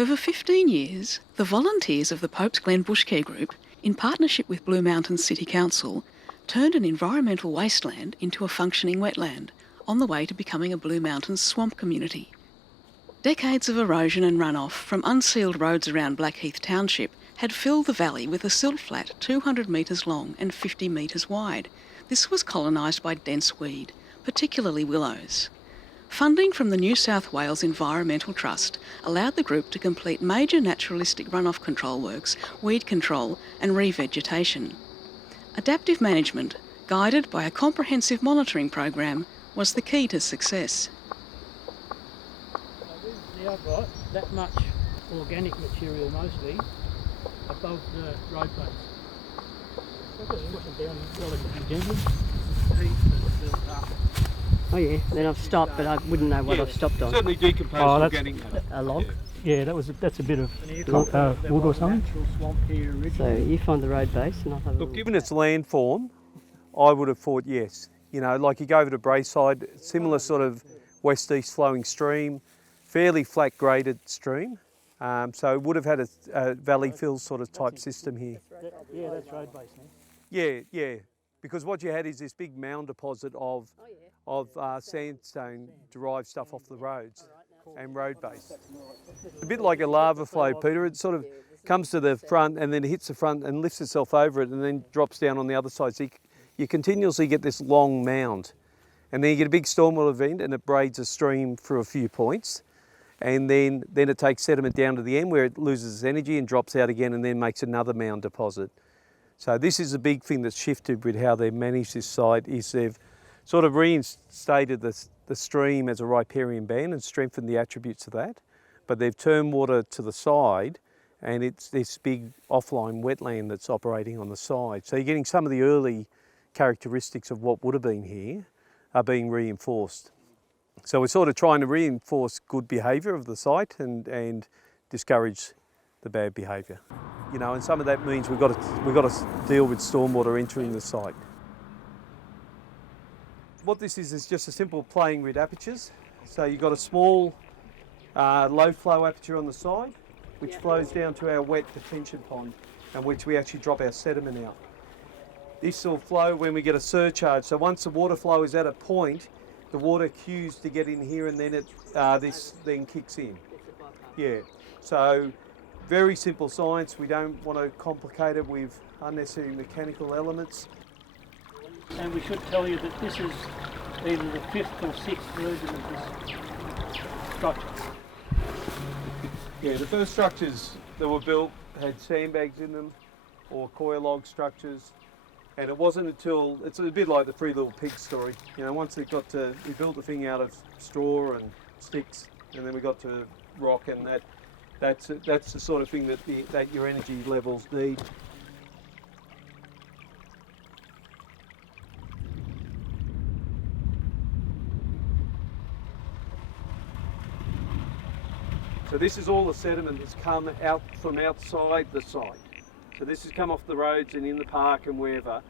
Over 15 years, the volunteers of the Popes Glen Bushcare Group, in partnership with Blue Mountains City Council, turned an environmental wasteland into a functioning wetland, on the way to becoming a Blue Mountains swamp community. Decades of erosion and runoff from unsealed roads around Blackheath Township had filled the valley with a silt flat 200 metres long and 50 metres wide. This was colonised by dense weed, particularly willows. Funding from the New South Wales Environmental Trust allowed the group to complete major naturalistic runoff control works, weed control and revegetation. Adaptive management, guided by a comprehensive monitoring program, was the key to success. Now I've got that much organic material mostly above the road base. So I've got to push them down relatively gently. Heat that's built up. Oh yeah, then I've stopped, but I wouldn't know what I've stopped on. Certainly decomposed organic. A log? Yeah, that's a bit of wood or something. So you find the road base and I'll have a Look, given its landform, I would have thought yes. You know, like you go over to Brayside, similar sort of west-east flowing stream, fairly flat graded stream. So it would have had a valley fill sort of type system here. Yeah, that's road base now. Yeah. Because what you had is this big mound deposit of sandstone derived stuff off the roads and road base. A bit like a lava flow, Peter. It sort of comes to the front and then hits the front and lifts itself over it and then drops down on the other side. So you continuously get this long mound. And then you get a big stormwater event and it braids a stream for a few points. And then it takes sediment down to the end where it loses its energy and drops out again and then makes another mound deposit. So this is a big thing that's shifted with how they've managed this site, is they've sort of reinstated the stream as a riparian band and strengthened the attributes of that. But they've turned water to the side and it's this big offline wetland that's operating on the side. So you're getting some of the early characteristics of what would have been here are being reinforced. So we're sort of trying to reinforce good behaviour of the site and discourage the bad behaviour. You know, and some of that means we've got to deal with stormwater entering the site. What this is just a simple playing with apertures. So you've got a small low flow aperture on the side, which flows down to our wet detention pond, and which we actually drop our sediment out. This will flow when we get a surcharge. So once the water flow is at a point, the water queues to get in here, and then this then kicks in. Yeah. So very simple science. We don't want to complicate it with unnecessary mechanical elements. And we should tell you that this is either the 5th or 6th version of this structure. Yeah, the first structures that were built had sandbags in them or coir log structures. And it wasn't until, it's a bit like the Three Little Pigs story. You know, once we built the thing out of straw and sticks, and then we got to rock, and that's the sort of thing that your energy levels need. So this is all the sediment that's come out from outside the site. So this has come off the roads and in the park and wherever,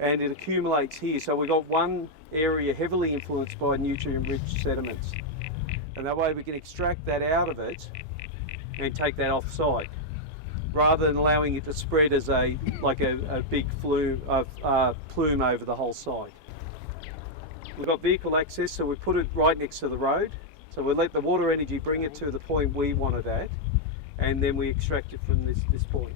and it accumulates here. So we've got one area heavily influenced by nutrient-rich sediments. And that way we can extract that out of it and take that off-site, rather than allowing it to spread as a big plume over the whole site. We've got vehicle access, so we put it right next to the road. So we let the water energy bring it to the point we want it at, and then we extract it from this point.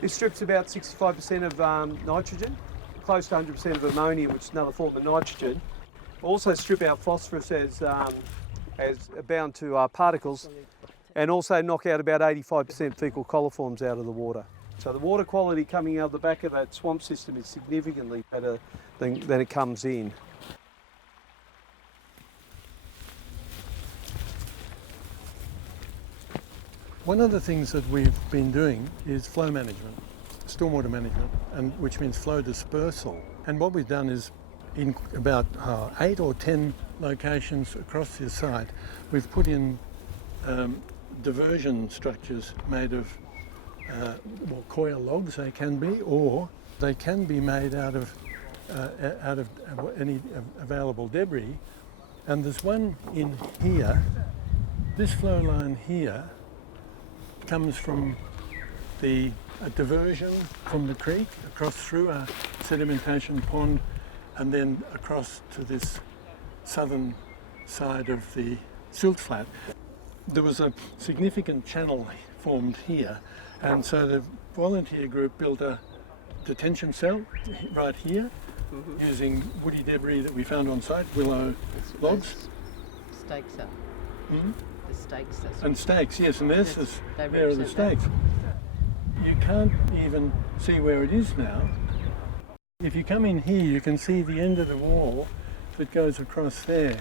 This strip's about 65% of nitrogen, close to 100% of ammonia, which is another form of nitrogen. Also strip out phosphorus as bound to particles, and also knock out about 85% fecal coliforms out of the water. So the water quality coming out of the back of that swamp system is significantly better than it comes in. One of the things that we've been doing is flow management, stormwater management, and which means flow dispersal. And what we've done is, in about 8 or 10 locations across the site, we've put in diversion structures made of coir logs. They can be, or they can be made out of any available debris. And there's one in here This flow line here comes from a diversion from the creek across through a sedimentation pond and then across to this southern side of the silt flat. There was a significant channel formed here, and so the volunteer group built a detention cell right here using woody debris that we found on site, willow logs. Stakes up. The stakes. And stakes, yes, and there are the represent stakes. You can't even see where it is now. If you come in here, you can see the end of the wall that goes across there.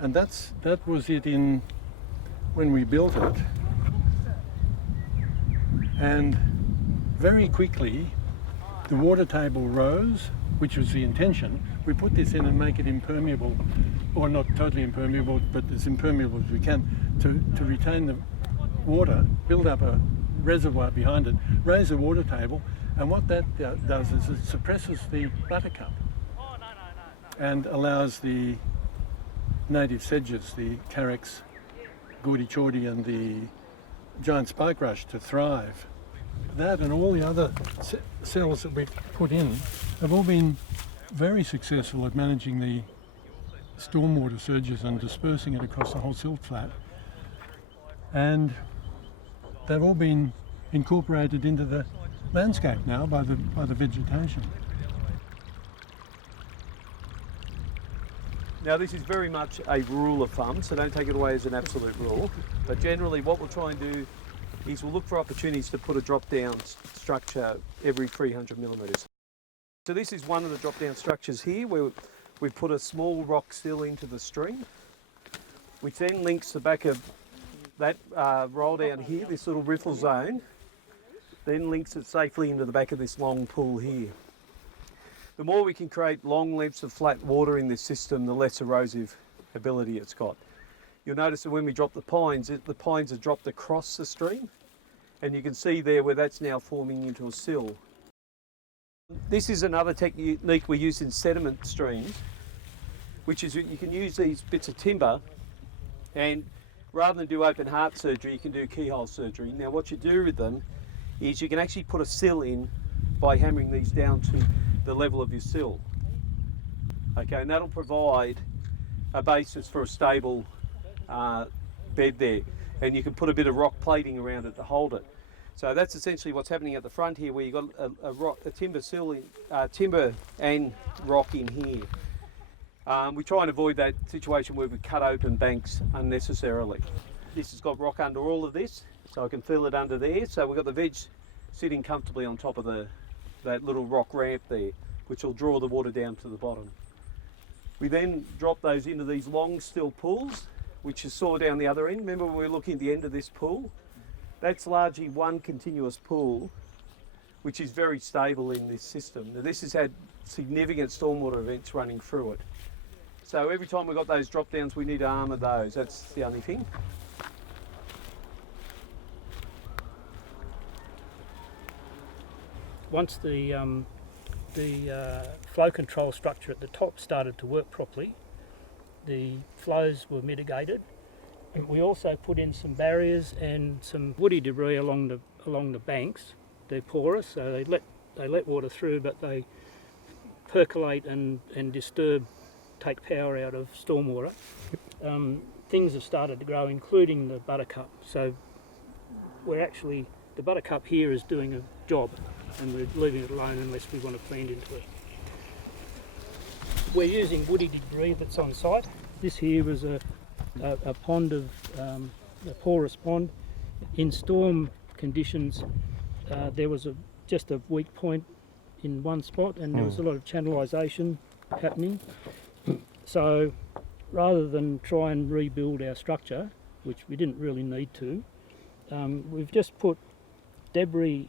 And that was it when we built it. And very quickly, the water table rose, which was the intention. We put this in and make it impermeable, or not totally impermeable, but as impermeable as we can, to retain the water, build up a reservoir behind it, raise the water table, and what that does is it suppresses the buttercup and allows the native sedges, the carex, gaudy chordy and the giant spike rush to thrive. That and all the other cells that we've put in have all been very successful at managing the stormwater surges and dispersing it across the whole silt flat. And they've all been incorporated into the landscape now by the vegetation. Now this is very much a rule of thumb, so don't take it away as an absolute rule. But generally what we'll try and do is we'll look for opportunities to put a drop-down structure every 300 millimetres. So this is one of the drop-down structures here where we put a small rock sill into the stream, which then links the back of that roll down here, this little riffle zone, then links it safely into the back of this long pool here. The more we can create long lengths of flat water in this system, the less erosive ability it's got. You'll notice that when we drop the pines are dropped across the stream, and you can see there where that's now forming into a sill. This is another technique we use in sediment streams, which is you can use these bits of timber, and rather than do open heart surgery, you can do keyhole surgery. Now what you do with them is you can actually put a sill in by hammering these down to the level of your sill. Okay, and that'll provide a basis for a stable bed there, and you can put a bit of rock plating around it to hold it. So that's essentially what's happening at the front here, where you've got a timber sill, timber and rock in here. We try and avoid that situation where we cut open banks unnecessarily. This has got rock under all of this, so I can feel it under there. So we've got the veg sitting comfortably on top of that little rock ramp there, which will draw the water down to the bottom. We then drop those into these long still pools, which you saw down the other end. Remember when we were looking at the end of this pool? That's largely one continuous pool, which is very stable in this system. Now this has had significant stormwater events running through it. So every time we've got those drop downs, we need to armour those. That's the only thing. Once the flow control structure at the top started to work properly, the flows were mitigated. And we also put in some barriers and some woody debris along the banks. They're porous, so they let water through, but they percolate and take power out of stormwater. Things have started to grow, including the buttercup. So the buttercup here is doing a job, and we're leaving it alone unless we want to plant into it. We're using woody debris that's on site. This here was a pond of a porous pond. In storm conditions, there was just a weak point in one spot, and there was a lot of channelization happening. So rather than try and rebuild our structure, which we didn't really need to, we've just put debris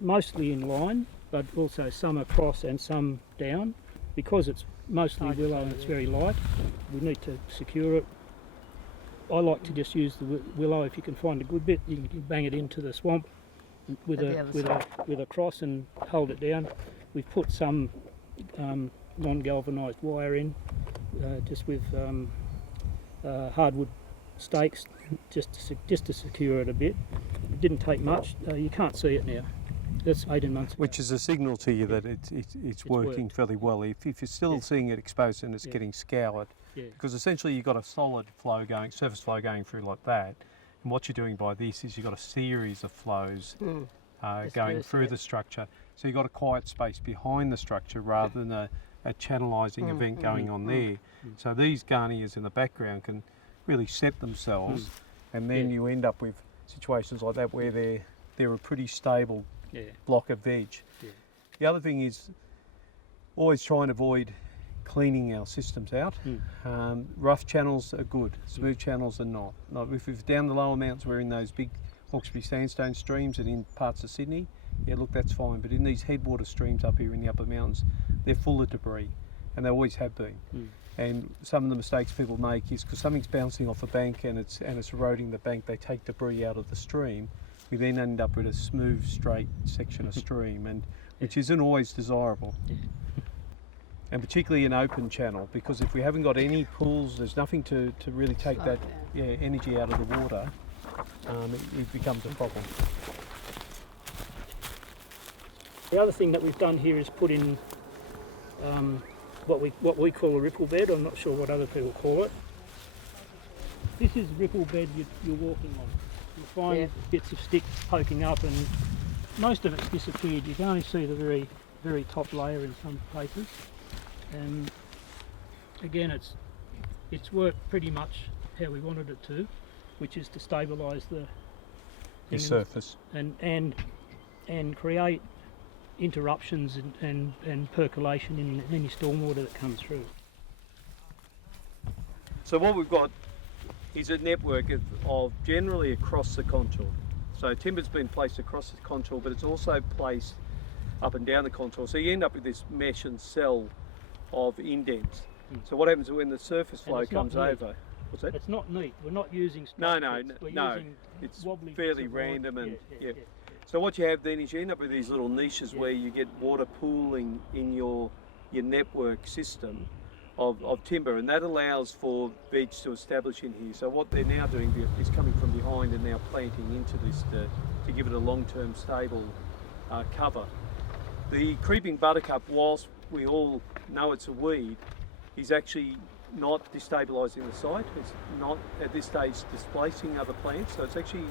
mostly in line, but also some across and some down. Because it's mostly willow and it's very light, we need to secure it. I like to just use the willow. If you can find a good bit, you can bang it into the swamp with a cross and hold it down. We've put some non-galvanised wire in, just with hardwood stakes just to secure it a bit. It didn't take much. You can't see it now. That's 18 months ago. Which is a signal to you that it's working worked. fairly well. If you're still seeing it exposed and it's getting scoured, because essentially you've got a solid flow going, surface flow going through like that, and what you're doing by this is you've got a series of flows going through the structure. So you've got a quiet space behind the structure rather than a channelizing event going on there. So these garniers in the background can really set themselves, and then you end up with situations like that where they're a pretty stable block of veg. The other thing is always try and avoid cleaning our systems out. Rough channels are good, smooth channels are not. Like if we're down the lower mountains, we're in those big Hawkesbury sandstone streams and in parts of Sydney, look, that's fine. But in these headwater streams up here in the upper mountains, they're full of debris, and they always have been. And some of the mistakes people make is because something's bouncing off a bank and it's eroding the bank, they take debris out of the stream. We then end up with a smooth, straight section of stream, and which isn't always desirable. And particularly an open channel, because if we haven't got any pools, there's nothing to really take that energy out of the water, it becomes a problem. The other thing that we've done here is put in what we call a ripple bed. I'm not sure what other people call it. This is ripple bed you're walking on. You find bits of stick poking up, and most of it's disappeared. You can only see the very, very top layer in some places. And again, it's worked pretty much how we wanted it to, which is to stabilise the surface and create interruptions and percolation in any stormwater that comes through. So what we've got is a network of generally across the contour. So timber's been placed across the contour, but it's also placed up and down the contour. So you end up with this mesh and cell of indents. So what happens when the surface flow comes over? What's that? It's not neat. We're not using No. using It's wobbly fairly bits of random line. and So what you have then is you end up with these little niches where you get water pooling in your network system of timber, and that allows for veg to establish in here. So what they're now doing is coming from behind and now planting into this to give it a long-term stable cover. The creeping buttercup, whilst we all know it's a weed, is actually not destabilising the site. It's not at this stage displacing other plants, so it's actually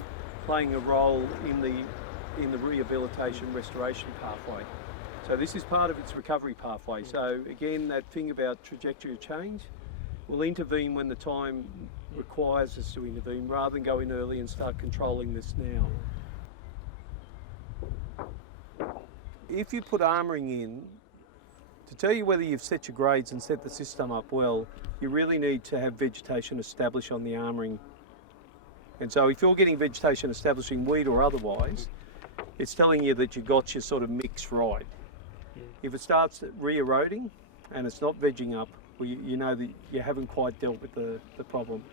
playing a role in the rehabilitation restoration pathway. So this is part of its recovery pathway. So again, that thing about trajectory of change, we'll intervene when the time requires us to intervene rather than go in early and start controlling this now. If you put armouring in, to tell you whether you've set your grades and set the system up well, you really need to have vegetation established on the armouring. And so if you're getting vegetation establishing weed or otherwise, it's telling you that you got your sort of mix right. If it starts re-eroding and it's not vegging up, well, you know that you haven't quite dealt with the problem.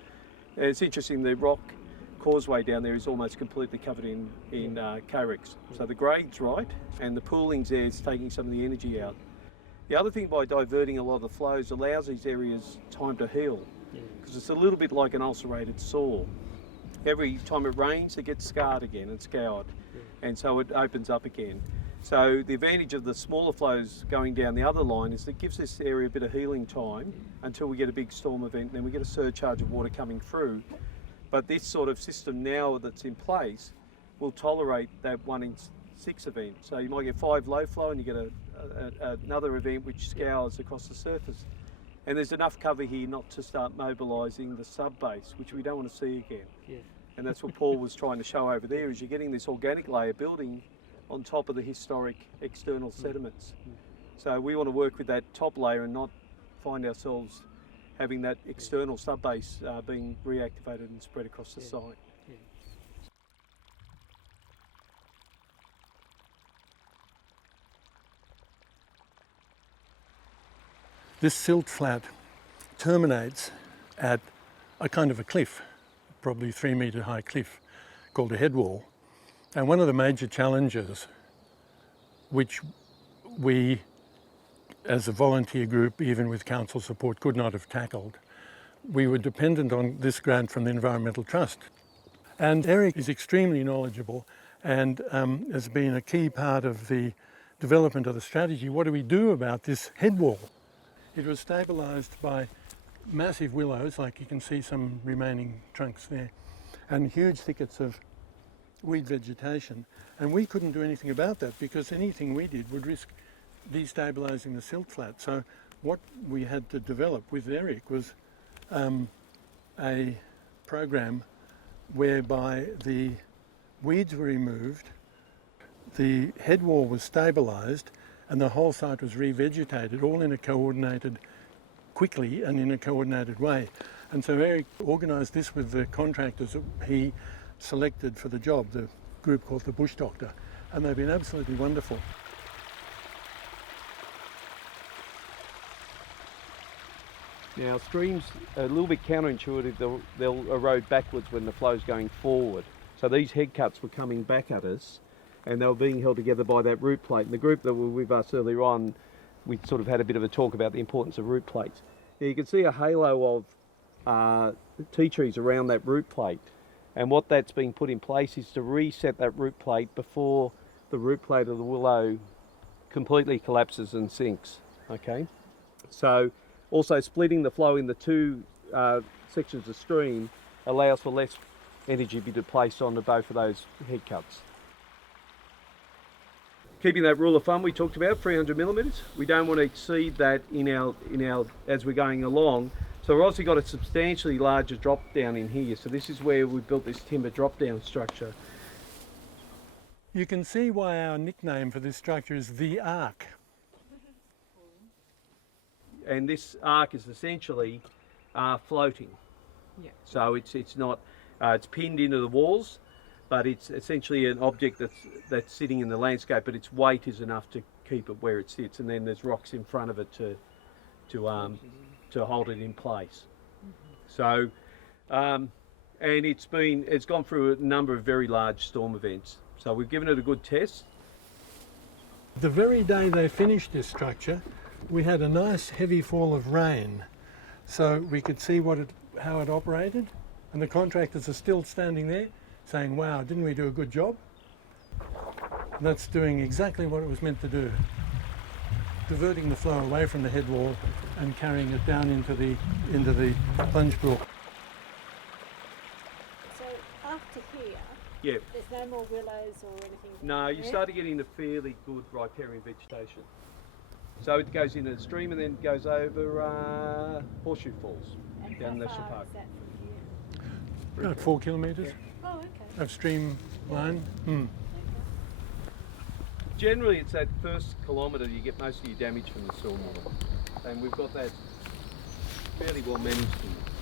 And it's interesting, the rock causeway down there is almost completely covered in Carex. So the grade's right and the pooling's there, it's taking some of the energy out. The other thing, by diverting a lot of the flows, allows these areas time to heal, because it's a little bit like an ulcerated sore. Every time it rains, it gets scarred again and scoured, and so it opens up again. So the advantage of the smaller flows going down the other line is that it gives this area a bit of healing time until we get a big storm event, and then we get a surcharge of water coming through. But this sort of system now that's in place will tolerate that 1 in 6 event. So you might get 5 low flow and you get another event which scours across the surface. And there's enough cover here not to start mobilising the sub-base, which we don't want to see again. And that's what Paul was trying to show over there, is you're getting this organic layer building on top of the historic external sediments. So we want to work with that top layer and not find ourselves having that external sub-base being reactivated and spread across the site. This silt flat terminates at a kind of a cliff, probably 3 metre high cliff, called a head wall. And one of the major challenges which we, as a volunteer group, even with council support, could not have tackled, we were dependent on this grant from the Environmental Trust. And Eric is extremely knowledgeable and has been a key part of the development of the strategy. What do we do about this head wall? It was stabilised by massive willows, like you can see some remaining trunks there, and huge thickets of weed vegetation. And we couldn't do anything about that because anything we did would risk destabilising the silt flat. So what we had to develop with Eric was a program whereby the weeds were removed, the head wall was stabilised, and the whole site was revegetated, all in a coordinated, quickly and in a coordinated way. And so Eric organised this with the contractors that he selected for the job, the group called the Bush Doctor, and they've been absolutely wonderful. Now, streams are a little bit counterintuitive. They'll erode backwards when the flow's going forward. So these head cuts were coming back at us, and they were being held together by that root plate. And the group that were with us earlier on, we sort of had a bit of a talk about the importance of root plates. Now you can see a halo of tea trees around that root plate. And what that's been put in place is to reset that root plate before the root plate of the willow completely collapses and sinks. Okay, so also splitting the flow in the two sections of stream allows for less energy to be placed onto both of those head cuts. Keeping that rule of thumb we talked about, 300 millimetres. We don't want to exceed that in our as we're going along. So we've obviously got a substantially larger drop down in here. So this is where we built this timber drop down structure. You can see why our nickname for this structure is the Ark. And this arc is essentially floating. Yeah. So it's not it's pinned into the walls, but it's essentially an object that's sitting in the landscape, but its weight is enough to keep it where it sits, and then there's rocks in front of it to hold it in place. So and it's gone through a number of very large storm events. So we've given it a good test. The very day they finished this structure, we had a nice heavy fall of rain, so we could see how it operated, and the contractors are still standing there saying, wow, didn't we do a good job? And that's doing exactly what it was meant to do, diverting the flow away from the head wall and carrying it down into the plunge brook. So after here, Yeah. there's no more willows or anything? No, you there? start to get into fairly good riparian vegetation. So it goes into the stream and then goes over Horseshoe Falls And down how National far Park. is that from here? About 4 kilometres Oh, okay. of stream line. Generally, it's that first kilometre you get most of your damage from the stormwater, and we've got that fairly well managed here.